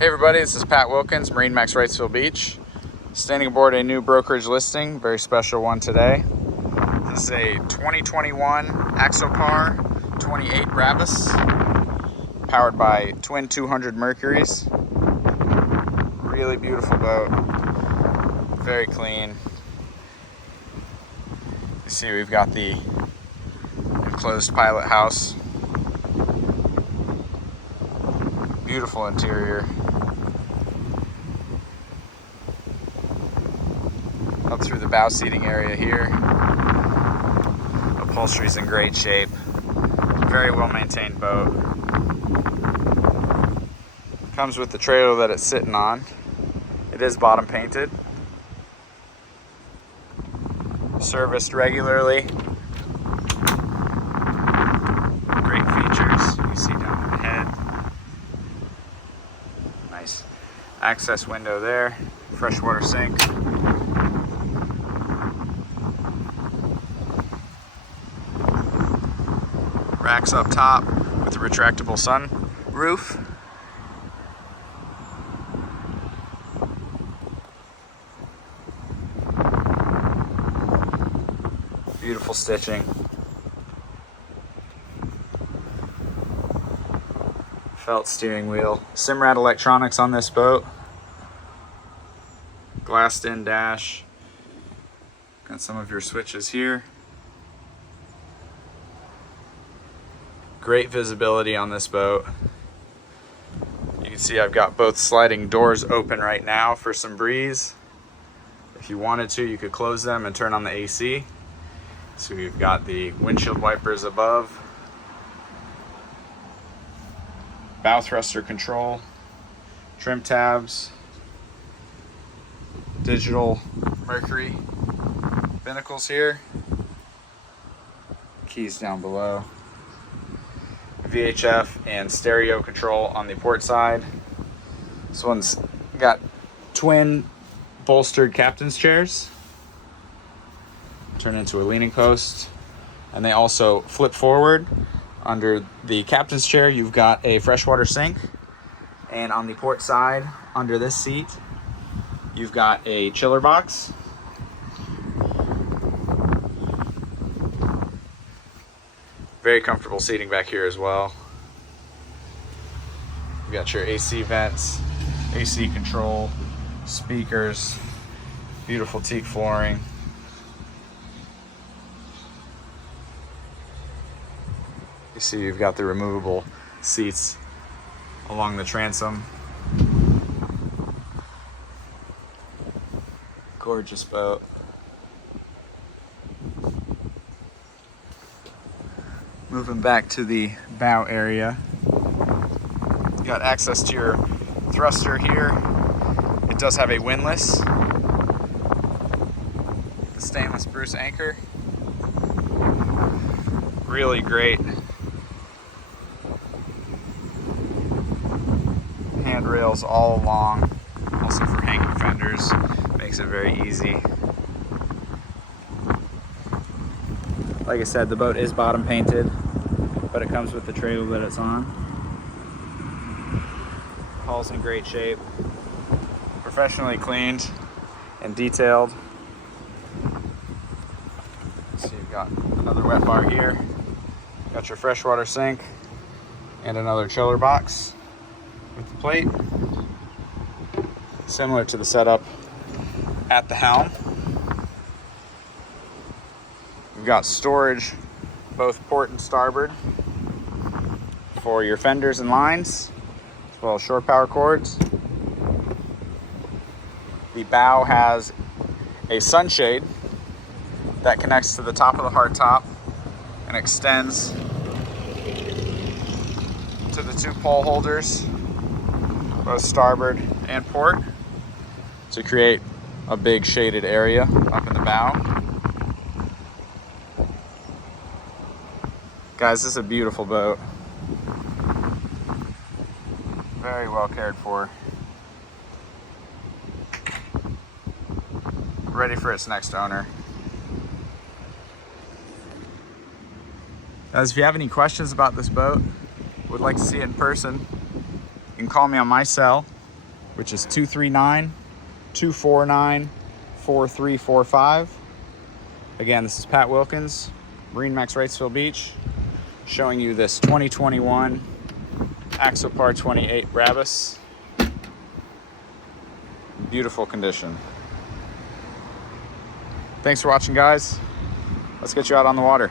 Hey everybody, this is Pat Wilkins, MarineMax Wrightsville Beach. Standing aboard a new brokerage listing, very special one today. This is a 2021 Axopar 28 Brabus, powered by twin 200 Mercuries. Really beautiful boat, very clean. You see we've got the enclosed pilot house. Beautiful interior. Up through the bow seating area here. Upholstery's in great shape. Very well maintained boat. Comes with the trailer that it's sitting on. It is bottom painted. Serviced regularly. Great features. You see down in the head. Nice access window there. Freshwater sink. Racks up top with a retractable sun roof. Beautiful stitching. Felt steering wheel. Simrad electronics on this boat. Glassed in dash. Got some of your switches here. Great visibility on this boat. You can see I've got both sliding doors open right now for some breeze. If you wanted to, you could close them and turn on the AC. So we've got the windshield wipers above. Bow thruster control. Trim tabs. Digital Mercury binnacles here. Keys down below. VHF and stereo control on the port side. This one's got twin bolstered captain's chairs. Turn into a leaning post. And they also flip forward. Under the captain's chair, you've got a freshwater sink. And on the port side, under this seat, you've got a chiller box. Very comfortable seating back here as well. You got your AC vents, AC control, speakers, beautiful teak flooring. You see you've got the removable seats along the transom. Gorgeous boat. Moving back to the bow area. You got access to your thruster here. It does have a windlass. The stainless spruce anchor. Really great. Handrails all along. Also for hanging fenders. Makes it very easy. Like I said, the boat is bottom painted, but it comes with the trailer that it's on. Hull's in great shape. Professionally cleaned and detailed. So you've got another wet bar here. Got your freshwater sink and another chiller box with the plate. Similar to the setup at the helm. We've got storage both port and starboard for your fenders and lines, as well as shore power cords. The bow has a sunshade that connects to the top of the hardtop and extends to the two pole holders, both starboard and port, to create a big shaded area up in the bow. Guys, this is a beautiful boat. Very well cared for. Ready for its next owner. Guys, if you have any questions about this boat, would like to see it in person, you can call me on my cell, which is 239-249-4345. Again, this is Pat Wilkins, MarineMax Wrightsville Beach, showing you this 2021 Axopar 28 Brabus. Beautiful condition. Thanks for watching, guys. Let's get you out on the water.